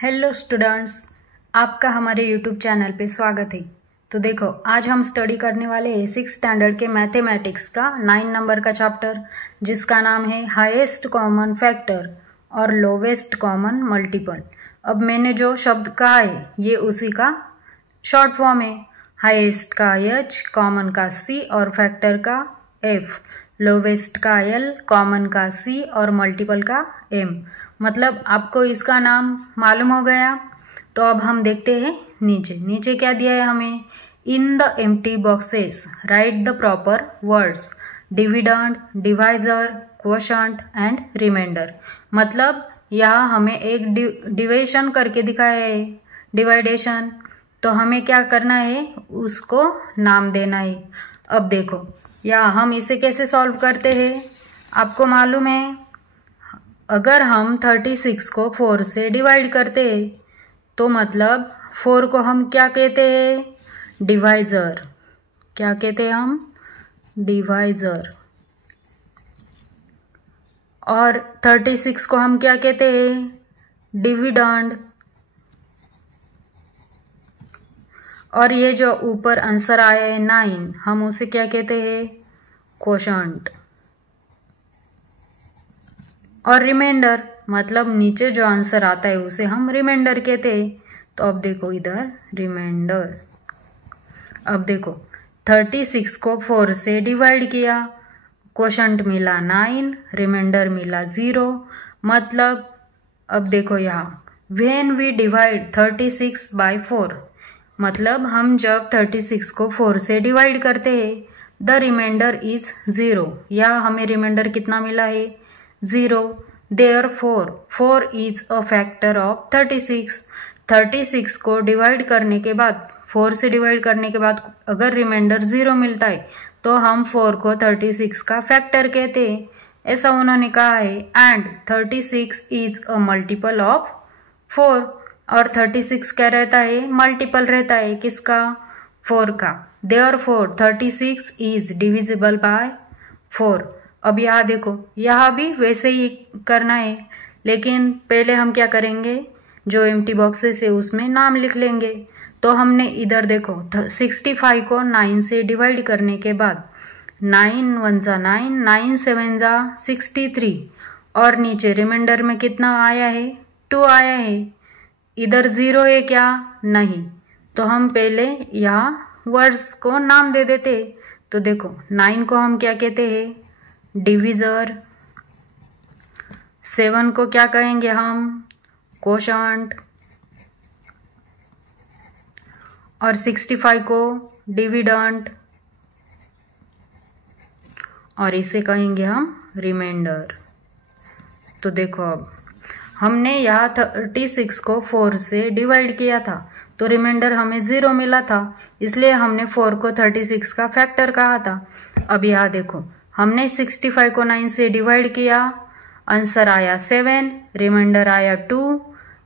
Hello students, आपका हमारे YouTube channel पे स्वागत है। तो देखो, आज हम स्टडी करने वाले हैं 6th स्टैंडर्ड के मैथमेटिक्स का 9 नंबर का चैप्टर, जिसका नाम है हाईएस्ट कॉमन फैक्टर और लोवेस्ट कॉमन मल्टीपल। अब मैंने जो शब्द कहा है ये उसी का शॉर्ट फॉर्म है। हाईएस्ट का H, कॉमन का C और फैक्टर का F, लोवेस्ट का L, कॉमन का C और मल्टीपल का M। मतलब आपको इसका नाम मालूम हो गया। तो अब हम देखते हैं नीचे क्या दिया है हमें। In the empty boxes write the proper words dividend, divisor, quotient and remainder. मतलब यहाँ हमें एक डिविजन करके दिखाया है, डिवाइडेशन। तो हमें क्या करना है, उसको नाम देना है। अब देखो यहाँ हम इसे कैसे सॉल्व करते हैं, आपको मालूम है। अगर हम 36 को 4 से डिवाइड करते हैं तो मतलब 4 को हम क्या कहते हैं, डिवाइजर। क्या कहते हैं हम, डिवाइजर। और 36 को हम क्या कहते हैं, डिविडेंड। और ये जो ऊपर आंसर आया है 9, हम उसे क्या कहते हैं, क्वोशंट। और रिमाइंडर, मतलब नीचे जो आंसर आता है उसे हम रिमाइंडर कहते हैं। तो अब देखो इधर रिमाइंडर। अब देखो 36 को 4 से डिवाइड किया, क्वोशंट मिला 9, रिमाइंडर मिला 0। मतलब अब देखो यहाँ व्हेन वी डिवाइड 36 बाय 4, मतलब हम जब 36 को 4 से डिवाइड करते हैं द रिमाइंडर इज 0। या हमें रिमाइंडर कितना मिला है, 0। Therefore 4 is a factor of 36। 36 को डिवाइड करने के बाद, 4 से डिवाइड करने के बाद अगर रिमाइंडर 0 मिलता है तो हम 4 को 36 का फैक्टर कहते हैं, ऐसा उन्होंने कहा है। And 36 is a multiple of 4। और 36 क्या रहता है, मल्टीपल रहता है किसका, 4 का। Therefore 36 is divisible by 4। अब यहाँ देखो, यहाँ भी वैसे ही करना है, लेकिन पहले हम क्या करेंगे, जो एम्प्टी बॉक्सेस है उसमें नाम लिख लेंगे। तो हमने इधर देखो 65 को 9 से डिवाइड करने के बाद 9 1 जा 9, 9 7 जा 63। और नीचे रिमाइंडर में कितना आया है, 2 आया है। इधर 0 है क्या, नहीं। तो हम पहले यहाँ वर्ड्स को नाम दे देते। तो देखो 9 को हम क्या कहते हैं, डिविजर। 7 को क्या कहेंगे हम, क्वोशंट। और 65 को डिविडेंड, और इसे कहेंगे हम रिमाइंडर। तो देखो अब हमने यहाँ 36 को 4 से डिवाइड किया था तो रिमाइंडर हमें 0 मिला था, इसलिए हमने 4 को 36 का फैक्टर कहा था। अब यहाँ देखो हमने 65 को 9 से डिवाइड किया, आंसर आया 7, रिमाइंडर आया 2।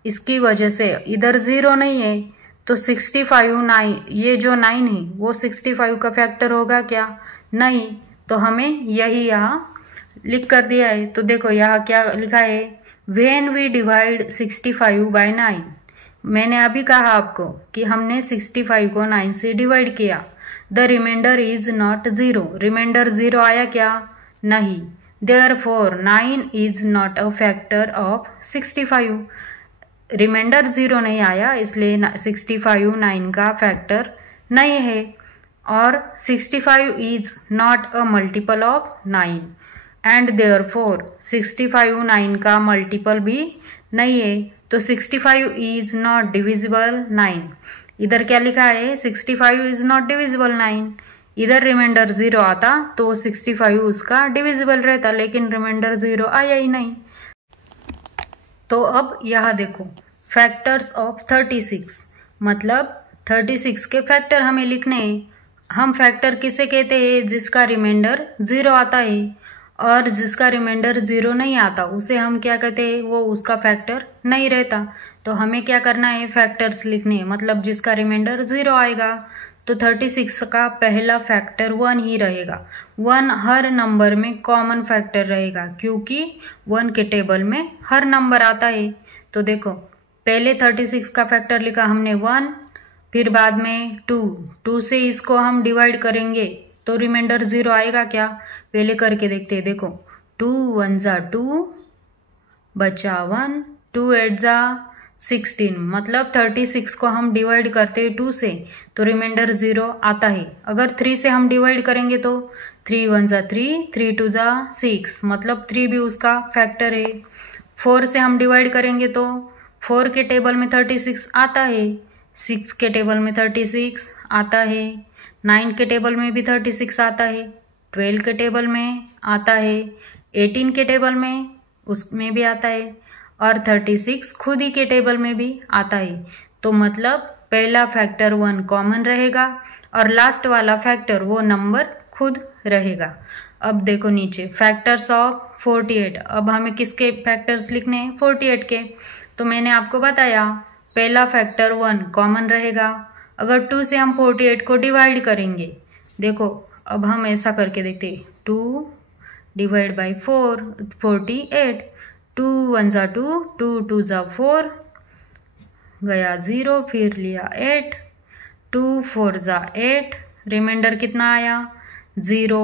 इसकी वजह से इधर 0 नहीं है, तो 65 9, ये जो 9 है वो 65 का फैक्टर होगा क्या, नहीं। तो हमें यही यहाँ लिख कर दिया है। तो देखो यहाँ क्या लिखा है, व्हेन वी डिवाइड 65 बाय 9। मैंने अभी कहा आपको कि हमने 65 को 9 से डिवाइड किया, the remainder is not 0। Remainder 0 आया क्या, नहीं। Therefore 9 is not a factor of 65। Reminder 0 नहीं आया, इसलिए 65 9 का फैक्टर नहीं है। और 65 is not a multiple of 9 and therefore 65 9 का मल्टीपल भी नहीं है। तो 65 is not divisible 9। इधर क्या लिखा है, 65 इज नॉट डिविजिबल 9। इधर रिमाइंडर 0 आता तो 65 उसका डिविजिबल रहता, लेकिन रिमाइंडर 0 आया ही नहीं। तो अब यहाँ देखो फैक्टर्स ऑफ 36, मतलब 36 के फैक्टर हमें लिखने हैं। हम फैक्टर किसे कहते हैं, जिसका रिमाइंडर 0 आता है। और जिसका रिमाइंडर 0 नहीं आता उसे हम क्या कहते हैं, वो उसका फैक्टर नहीं रहता। तो हमें क्या करना है, फैक्टर्स लिखने, मतलब जिसका रिमाइंडर 0 आएगा। तो 36 का पहला फैक्टर 1 ही रहेगा। 1 हर नंबर में कॉमन फैक्टर रहेगा, क्योंकि 1 के टेबल में हर नंबर आता है। तो देखो पहले 36 का फैक्टर लिखा हमने 1, फिर बाद में 2 से इसको हम डिवाइड करेंगे तो रिमाइंडर 0 आएगा क्या? पहले करके देखते हैं। देखो 2 1 जा 2 बचा 1, 2 8 जा 16, मतलब 36 को हम डिवाइड करते हैं 2 से तो रिमाइंडर 0 आता है। अगर 3 से हम डिवाइड करेंगे तो 3 1 जा 3, 3 2 जा 6, मतलब 3 भी उसका फैक्टर है। 4 से हम डिवाइड करेंगे तो 4 के टेबल में 36 आता है, 6 के टेबल में 36 आता है, 9 के टेबल में भी 36 आता है, 12 के टेबल में आता है, 18 के टेबल में उसमें भी आता है और 36 खुद ही के टेबल में भी आता है। तो मतलब पहला फैक्टर 1 कॉमन रहेगा और लास्ट वाला फैक्टर वो नंबर खुद रहेगा। अब देखो नीचे फैक्टर्स ऑफ 48। अब हमें किसके फैक्टर्स लिखने हैं? 48 के। तो मैंने आपको बताया पहला फैक्टर 1 कॉमन रहेगा। अगर 2 से हम 48 को डिवाइड करेंगे, देखो अब हम ऐसा करके देखते हैं। 2 डिवाइड बाई 4 48, 2 1 जा 2, 2 2 जा 4 गया 0, फिर लिया 8, 2 4 जा 8, रिमाइंडर कितना आया? 0,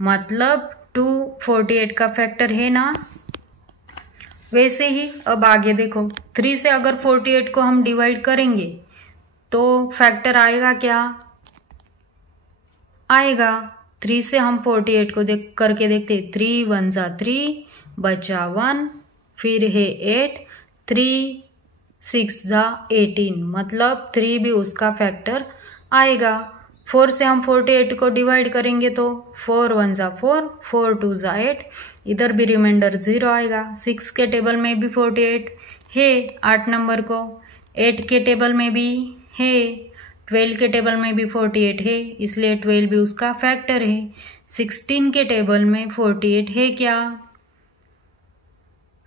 मतलब 2 48 का फैक्टर है ना। वैसे ही अब आगे देखो 3 से अगर 48 को हम डिवाइड करेंगे तो फैक्टर आएगा क्या? आएगा। 3 से हम 48 को करके देखते। 3 1 जा 3 बचा 1, फिर है 8, 3 6 जा 18, मतलब 3 भी उसका फैक्टर आएगा। 4 से हम 48 को डिवाइड करेंगे तो 4 1 जा 4, 4 2 जा 8, इधर भी रिमाइंडर 0 आएगा। 6 के टेबल में भी 48 है 8 नंबर को, 8 के टेबल में भी है, 12 के टेबल में भी 48 है, इसलिए 12 भी उसका फैक्टर है। 16 के टेबल में 48 है क्या?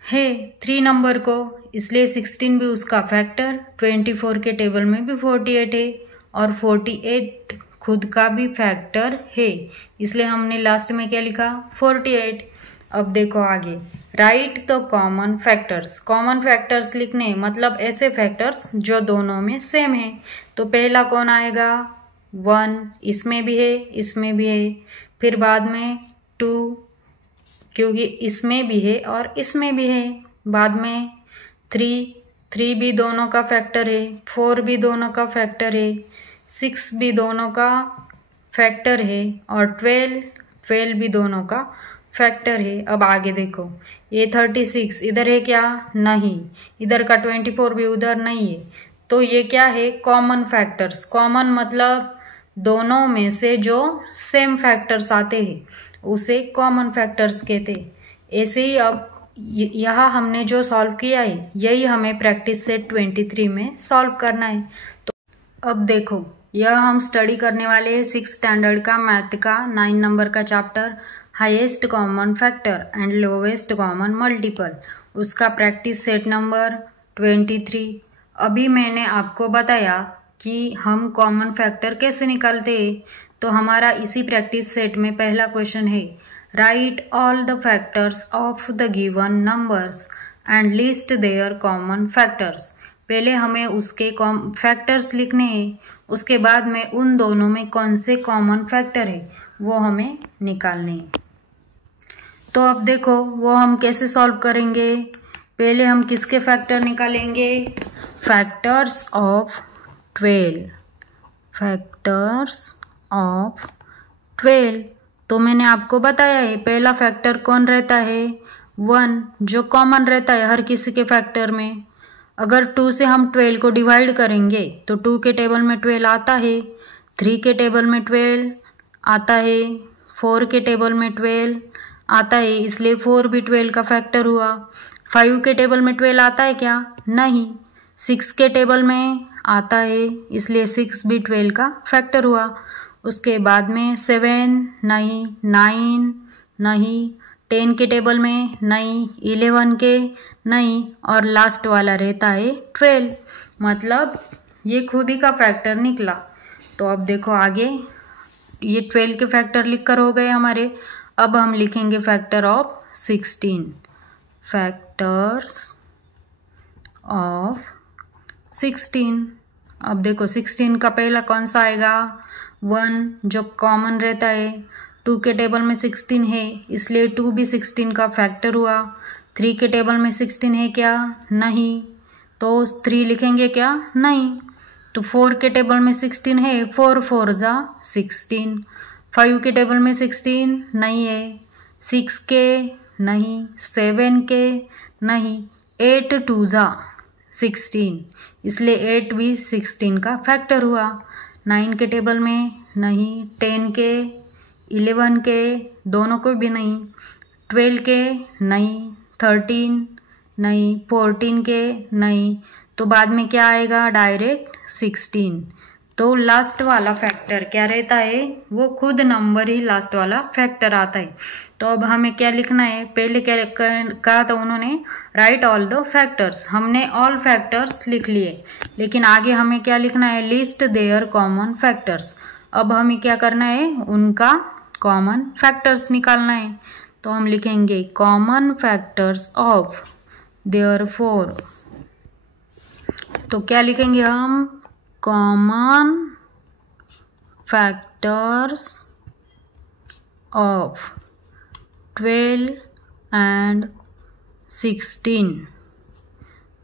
है 3 नंबर को, इसलिए 16 भी उसका फैक्टर। 24 के टेबल में भी 48 है और 48 खुद का भी फैक्टर है, इसलिए हमने लास्ट में क्या लिखा? 48। अब देखो आगे, right the common factors. Common factors लिखने मतलब ऐसे फैक्टर्स जो दोनों में सेम है। तो पहला कौन आएगा? 1, इसमें भी है इसमें भी है, फिर बाद में 2 क्योंकि इसमें भी है और इसमें भी है, बाद में 3 भी दोनों का फैक्टर है, 4 भी दोनों का फैक्टर है, 6 भी दोनों का फैक्टर है और 12 भी दोनों का फैक्टर है। अब आगे देखो, ये 36 इधर है क्या? नहीं। इधर का 24 भी उधर नहीं है, तो ये क्या है? Common factors. कॉमन मतलब दोनों में से जो सेम फैक्टर्स आते हैं उसे कॉमन फैक्टर्स कहते। ऐसे ही अब यहाँ हमने जो सॉल्व किया है यही हमें प्रैक्टिस सेट 23 में सॉल्व करना है। तो अब देखो, यह हम स्टडी करने वाले हैं 6th स्टैंडर्ड का मैथ का 9 नंबर का chapter highest common factor and lowest common multiple, उसका प्रैक्टिस सेट नंबर 23। अभी मैंने आपको बताया कि हम कॉमन फैक्टर कैसे निकालते हैं, तो हमारा इसी प्रैक्टिस सेट में पहला क्वेश्चन है, right all the factors of the given numbers and list their common factors. पहले हमें उसके फैक्टर्स लिखने हैं, उसके बाद में उन दोनों में कौन से कॉमन फैक्टर है वो हमें निकालने हैं। तो अब देखो वो हम कैसे सॉल्व करेंगे। पहले हम किसके फैक्टर निकालेंगे? Factors of 12। Factors of 12। तो मैंने आपको बताया है पहला फैक्टर कौन रहता है? 1, जो कॉमन रहता है हर किसी के फैक्टर में। अगर 2 से हम 12 को डिवाइड करेंगे तो 2 के टेबल में 12 आता है, 3 के टेबल में 12 आता है, 4 के टेबल में 12 आता है, इसलिए 4 भी 12 का फैक्टर हुआ। 5 के टेबल में 12 आता है क्या? नहीं। 6 के टेबल में आता है, इसलिए 6 भी 12 का फैक्टर हुआ। उसके बाद में 7 नहीं, 9 नहीं, 10 के टेबल में नहीं, 11 के नहीं, और लास्ट वाला रहता है 12, मतलब ये खुद ही का फैक्टर निकला। तो अब देखो आगे, ये 12 के फैक्टर लिखकर हो गए हमारे। अब हम लिखेंगे फैक्टर ऑफ 16। Factors of 16। अब देखो 16 का पहला कौन सा आएगा, 1 जो कॉमन रहता है। 2 के टेबल में 16 है इसलिए 2 भी 16 का फैक्टर हुआ। 3 के टेबल में 16 है क्या, नहीं, तो 3 लिखेंगे क्या, नहीं। तो 4 के टेबल में 16 है, 4 4 जा 16। 5 के टेबल में 16 नहीं है, 6 के नहीं, 7 के नहीं, 8 2 जा 16 इसलिए 8 भी 16 का फैक्टर हुआ। 9 के टेबल में नहीं, 10 के, 11 के दोनों को भी नहीं, 12 के नहीं, 13 नहीं, 14 के नहीं, तो बाद में क्या आएगा, डायरेक्ट 16। तो लास्ट वाला फैक्टर क्या रहता है, वो खुद नंबर ही लास्ट वाला फैक्टर आता है। तो अब हमें क्या लिखना है, पहले क्या कहा था उन्होंने, राइट ऑल द फैक्टर्स। हमने ऑल फैक्टर्स लिख लिए, लेकिन आगे हमें क्या लिखना है, लिस्ट देयर कॉमन फैक्टर्स। अब हमें क्या करना है, उनका कॉमन फैक्टर्स निकालना है। तो हम लिखेंगे कॉमन फैक्टर्स ऑफ देयरफॉर। तो क्या लिखेंगे हम, कॉमन फैक्टर्स ऑफ 12 एंड 16।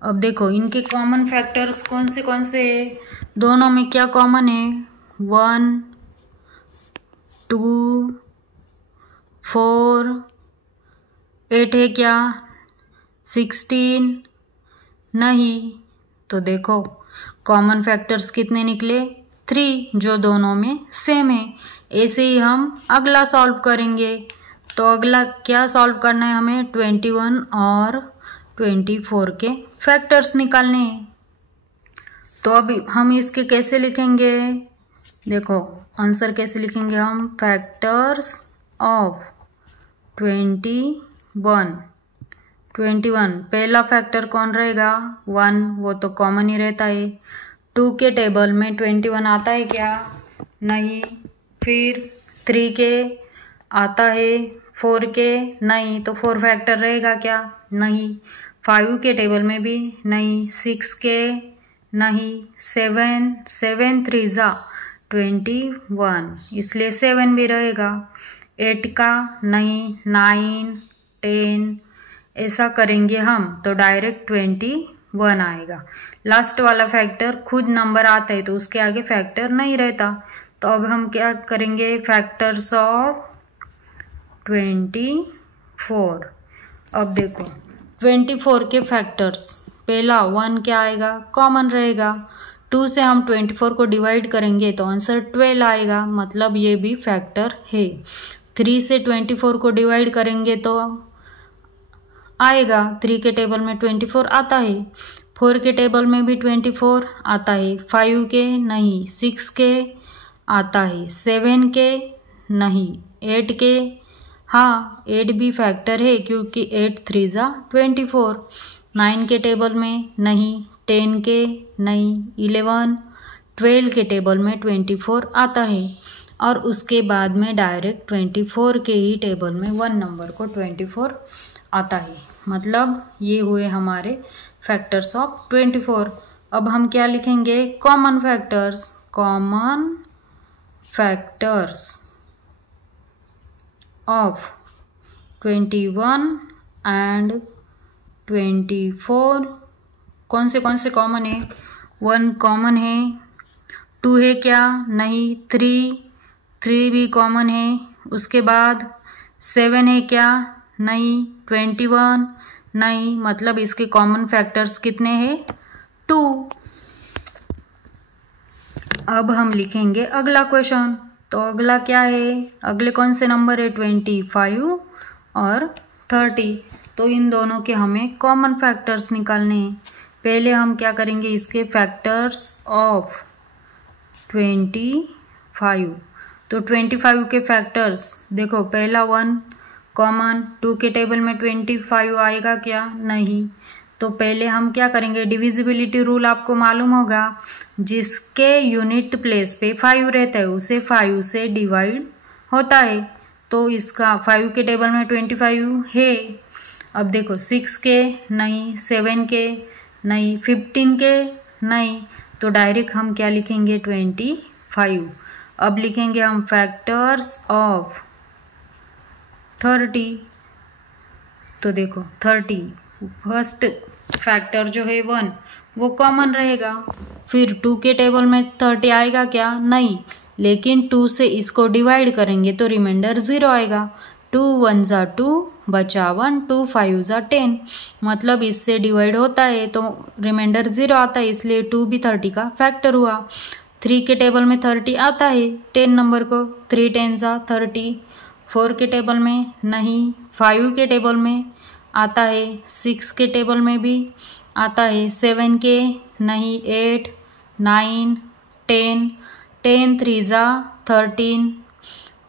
अब देखो इनके कॉमन फैक्टर्स कौन से हैं, दोनों में क्या कॉमन है, 1 2 4 8 है क्या, 16 नहीं। तो देखो कॉमन फैक्टर्स कितने निकले, 3, जो दोनों में सेम है। ऐसे ही हम अगला सॉल्व करेंगे। तो अगला क्या सॉल्व करना है हमें, 21 और 24 के फैक्टर्स निकालने हैं। तो अभी हम इसके कैसे लिखेंगे, देखो आंसर कैसे लिखेंगे हम, फैक्टर्स ऑफ 21 पहला फैक्टर कौन रहेगा, 1, वो तो कॉमन ही रहता है। 2 के टेबल में 21 आता है क्या, नहीं। फिर 3 के आता है, 4 के नहीं, तो 4 फैक्टर रहेगा क्या, नहीं। 5 के टेबल में भी नहीं, 6 के नहीं, 7 3 जा 21 इसलिए 7 भी रहेगा। 8 का नहीं, 9 10 ऐसा करेंगे हम तो डायरेक्ट 21 आएगा। लास्ट वाला फैक्टर खुद नंबर आता है तो उसके आगे फैक्टर नहीं रहता। तो अब हम क्या करेंगे, फैक्टर्स ऑफ 24। अब देखो 24 के फैक्टर्स, पहला 1 क्या आएगा, कॉमन रहेगा। 2 से हम 24 को डिवाइड करेंगे तो आंसर 12 आएगा, मतलब ये भी फैक्टर है। 3 से 24 को डिवाइड करेंगे तो आएगा, 3 के टेबल में 24 आता है। 4 के टेबल में भी 24 आता है। 5 के नहीं, 6 के आता है, 7 के नहीं, 8 के हाँ 8 भी फैक्टर है क्योंकि 8 3 जा 24। 9 के टेबल में नहीं, 10 के नहीं, 11 12 के टेबल में 24 आता है और उसके बाद में डायरेक्ट 24 के ही टेबल में 1 नंबर को 24 आता है। मतलब ये हुए हमारे फैक्टर्स ऑफ 24। अब हम क्या लिखेंगे, common factors. Common factors of 21 and 24 कौन से कॉमन है, 1 कॉमन है, 2 है क्या, नहीं, 3 भी कॉमन है, उसके बाद 7 है क्या, नहीं, 21 नहीं, मतलब इसके कॉमन फैक्टर्स कितने हैं, 2। अब हम लिखेंगे अगला क्वेश्चन। तो अगला क्या है, अगले कौन से नंबर है, 25 और 30। तो इन दोनों के हमें कॉमन फैक्टर्स निकालने हैं। पहले हम क्या करेंगे, इसके फैक्टर्स ऑफ 25। तो 25 के फैक्टर्स देखो, पहला 1 कॉमन, 2 के टेबल में 25 आएगा क्या, नहीं। तो पहले हम क्या करेंगे, डिविजिबिलिटी रूल आपको मालूम होगा, जिसके यूनिट प्लेस पे 5 रहता है उसे 5 से डिवाइड होता है। तो इसका 5 के टेबल में 25 है। अब देखो 6 के नहीं, 7 के नहीं, 15 के नहीं, तो डायरेक्ट हम क्या लिखेंगे 25। अब लिखेंगे हम फैक्टर्स ऑफ 30। तो देखो 30 फर्स्ट फैक्टर जो है 1 वो कॉमन रहेगा, फिर 2 के टेबल में 30 आएगा क्या, नहीं, लेकिन 2 से इसको डिवाइड करेंगे तो रिमाइंडर 0 आएगा। 2 1 ज़ा 2 बचा 1, 2 5 ज़ा 10, मतलब इससे डिवाइड होता है तो रिमाइंडर 0 आता है, इसलिए 2 भी 30 का फैक्टर हुआ। 3 के टेबल में 30 आता है 10 नंबर को, 3 10 ज़ा 30। 4 के टेबल में नहीं, 5 के टेबल में आता है, 6 के टेबल में भी आता है, 7 के नहीं, 8 9 10, 10 3 ज़ा 13।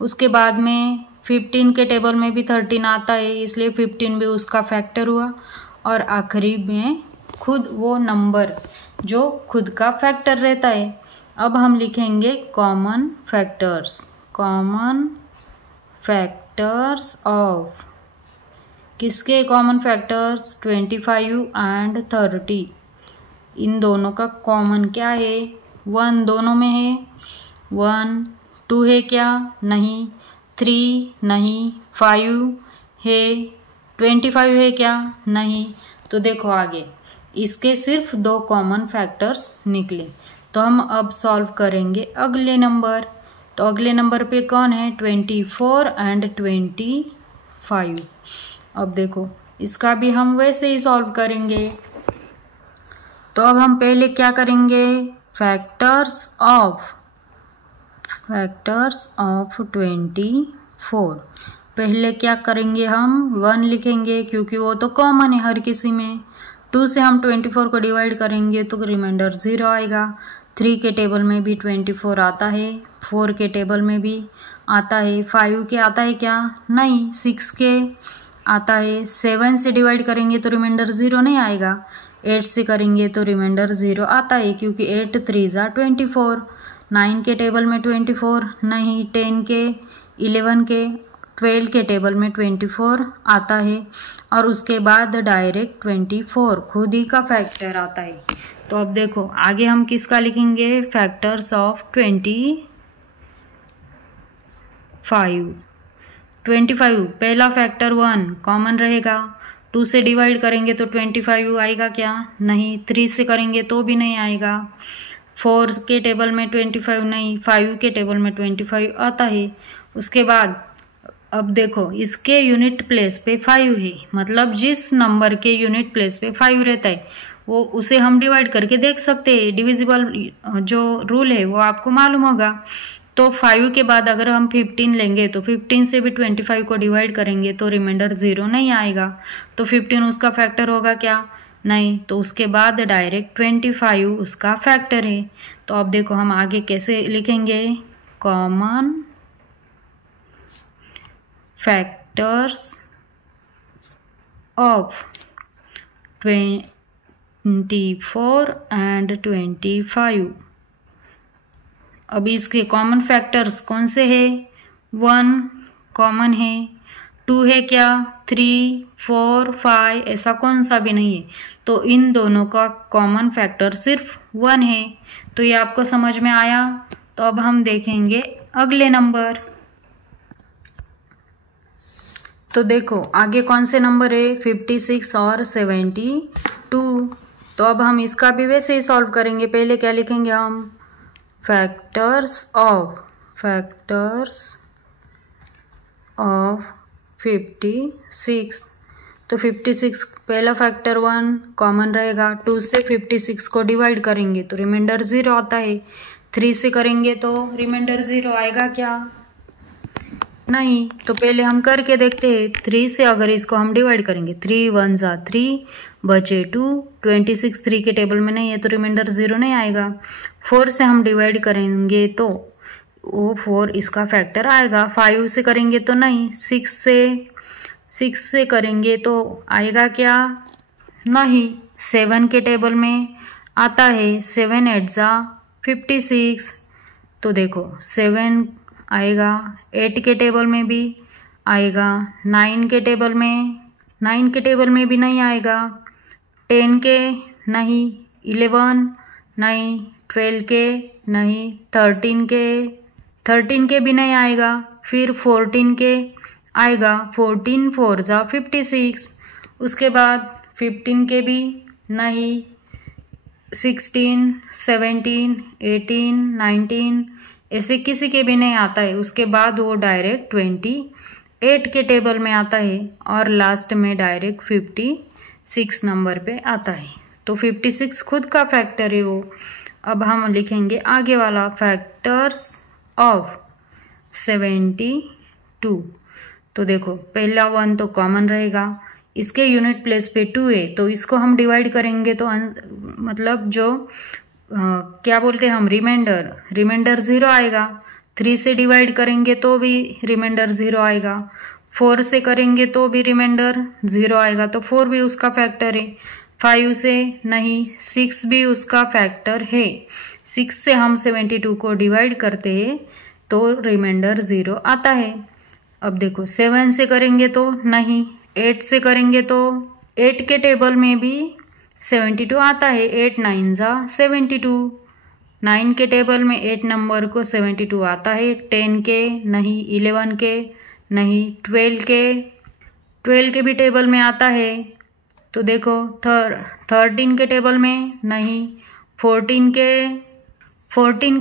उसके बाद में 15 के टेबल में भी 13 आता है, इसलिए 15 भी उसका फैक्टर हुआ। और आखिरी में खुद वो नंबर जो खुद का फैक्टर रहता है। अब हम लिखेंगे common factors. Common factors of किसके कॉमन फैक्टर्स 25 एंड 30। इन दोनों का कॉमन क्या है, 1 दोनों में है, 1 2 है क्या, नहीं, 3 नहीं, 5 है, 25 है क्या, नहीं। तो देखो आगे इसके सिर्फ 2 कॉमन फैक्टर्स निकले। तो हम अब सॉल्व करेंगे अगले नंबर। तो अगले नंबर पे कौन है 24 एंड 25। अब देखो इसका भी हम वैसे ही सॉल्व करेंगे। तो अब हम पहले क्या करेंगे, फैक्टर्स ऑफ 24। पहले क्या करेंगे, हम 1 लिखेंगे क्योंकि वो तो कॉमन है हर किसी में। 2 से हम 24 को डिवाइड करेंगे तो रिमाइंडर 0 आएगा। 3 के टेबल में भी 24 आता है, 4 के टेबल में भी आता है, 5 के आता है क्या, नहीं, 6 के आता है। 7 से डिवाइड करेंगे तो रिमाइंडर 0 नहीं आएगा। 8 से करेंगे तो रिमाइंडर 0 आता है क्योंकि 8 3 ज़ा 24। 9 के टेबल में 24 नहीं, 10 के, 11 के, 12 के टेबल में 24 आता है। और उसके बाद डायरेक्ट 24 खुद ही का फैक्टर आता है। तो अब देखो आगे हम किसका लिखेंगे, फैक्टर्स ऑफ 25। 25 पहला फैक्टर 1 कॉमन रहेगा। 2 से डिवाइड करेंगे तो 25 आएगा क्या, नहीं। 3 से करेंगे तो भी नहीं आएगा। 4 के टेबल में 25 नहीं, 5 के टेबल में 25 आता है। उसके बाद अब देखो इसके यूनिट प्लेस पे 5 है, मतलब जिस नंबर के यूनिट प्लेस पे 5 रहता है वो उसे हम डिवाइड करके देख सकते हैं। डिविजिबल जो रूल है वो आपको मालूम होगा। तो 5 के बाद अगर हम 15 लेंगे तो 15 से भी 25 को डिवाइड करेंगे तो रिमाइंडर 0 नहीं आएगा। तो 15 उसका फैक्टर होगा क्या, नहीं। तो उसके बाद डायरेक्ट 25 उसका फैक्टर है। तो अब देखो हम आगे कैसे लिखेंगे, कॉमन फैक्टर्स ऑफ 24 एंड 25। अब इसके कॉमन फैक्टर्स कौन से हैं, 1 कॉमन है, 2 है क्या, 3 4 5 ऐसा कौन सा भी नहीं है। तो इन दोनों का कॉमन फैक्टर सिर्फ 1 है। तो ये आपको समझ में आया। तो अब हम देखेंगे अगले नंबर। तो देखो आगे कौन से नंबर है 56 और 72। तो अब हम इसका भी वैसे ही सॉल्व करेंगे। पहले क्या लिखेंगे हम, फैक्टर्स ऑफ 56। तो 56 पहला फैक्टर 1 कॉमन रहेगा। 2 से 56 को डिवाइड करेंगे तो रिमाइंडर 0 आता है। 3 से करेंगे तो रिमाइंडर 0 आएगा क्या, नहीं। तो पहले हम करके देखते हैं। 3 से अगर इसको हम डिवाइड करेंगे 3 1 ज़ा 3 बचे 2, 26 3 के टेबल में नहीं है तो रिमाइंडर 0 नहीं आएगा। 4 से हम डिवाइड करेंगे तो वो 4 इसका फैक्टर आएगा। 5 से करेंगे तो नहीं। 6 से करेंगे तो आएगा क्या, नहीं। 7 के टेबल में आता है, 7 8 ज़ा 56। तो देखो 7 आएगा। 8 के टेबल में भी आएगा। 9 के टेबल में भी नहीं आएगा। 10 के नहीं, 11 नहीं, 12 के नहीं, 13 के भी नहीं आएगा, फिर 14 के आएगा, 14 4 जा 56, उसके बाद 15 के भी नहीं, 16 17 18 19 ऐसे किसी के भी नहीं आता है। उसके बाद वो डायरेक्ट 28 के टेबल में आता है और लास्ट में डायरेक्ट 56 नंबर पे आता है। तो 56 खुद का फैक्टर है वो। अब हम लिखेंगे आगे वाला, फैक्टर्स ऑफ 72। तो देखो पहला 1 तो कॉमन रहेगा, इसके यूनिट प्लेस पे 2 है तो इसको हम डिवाइड करेंगे तो मतलब जो क्या बोलते हैं हम, रिमाइंडर 0 आएगा। 3 से डिवाइड करेंगे तो भी रिमाइंडर 0 आएगा, 4 से करेंगे तो भी रिमाइंडर 0 आएगा, तो 4 भी उसका फैक्टर है। 5 से नहीं, 6 भी उसका फैक्टर है। 6 से हम 72 को डिवाइड करते हैं तो रिमाइंडर 0 आता है। अब देखो 7 से करेंगे तो नहीं, 8 से करेंगे तो 8 के टेबल में भी 72 आता है, 8 9 जा 72। 9 के टेबल में 8 नंबर को 72 आता है। 10 के नहीं, 11 के नहीं, 12 के भी टेबल में आता है। तो देखो 13 के टेबल में नहीं, 14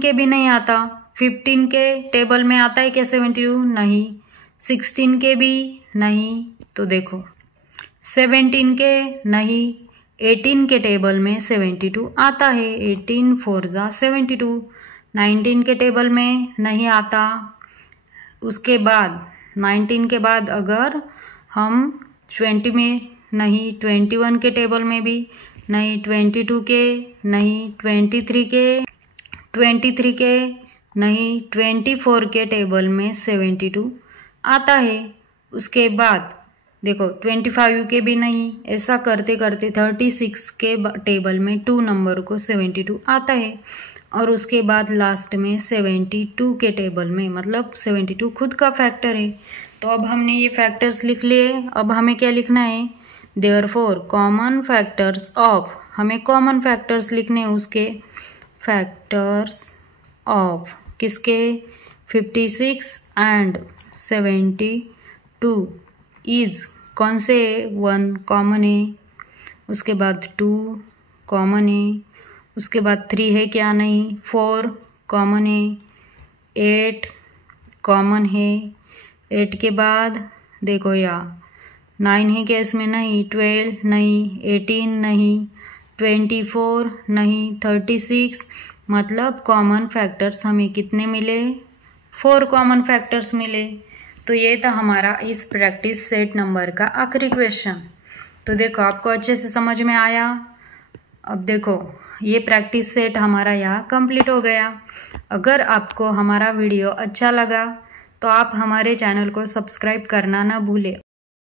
के भी नहीं आता। 15 के टेबल में आता है क्या 72? नहीं। 16 के भी नहीं। तो देखो 17 के नहीं, 18 के टेबल में 72 आता है, 18 4 जा 72। 19 के टेबल में नहीं आता। उसके बाद 19 के बाद अगर हम 20 में नहीं, 21 के टेबल में भी नहीं, 22 के नहीं, 23 के नहीं, 24 के टेबल में 72 आता है। उसके बाद देखो 25 के भी नहीं। ऐसा करते करते 36 के टेबल में 2 नंबर को 72 आता है और उसके बाद लास्ट में 72 के टेबल में, मतलब 72 खुद का फैक्टर है। तो अब हमने ये फैक्टर्स लिख लिए। अब हमें क्या लिखना है, देयरफॉर कॉमन फैक्टर्स ऑफ, हमें कॉमन फैक्टर्स लिखने हैं उसके, फैक्टर्स ऑफ किसके, 56 एंड 72 इज, कौन से, 1 कॉमन है, उसके बाद 2 कॉमन है, उसके बाद 3 है क्या, नहीं, 4 कॉमन है, 8 कॉमन है, 8 के बाद देखो या 9 है क्या इसमें, नहीं, 12 नहीं, 18 नहीं, 24 नहीं, 36, मतलब कॉमन फैक्टर्स हमें कितने मिले, 4 कॉमन फैक्टर्स मिले। तो ये था हमारा इस प्रैक्टिस सेट नंबर का आखिरी क्वेश्चन। तो देखो आपको अच्छे से समझ में आया। अब देखो ये प्रैक्टिस सेट हमारा यहाँ कंप्लीट हो गया। अगर आपको हमारा वीडियो अच्छा लगा तो आप हमारे चैनल को सब्सक्राइब करना ना भूलें।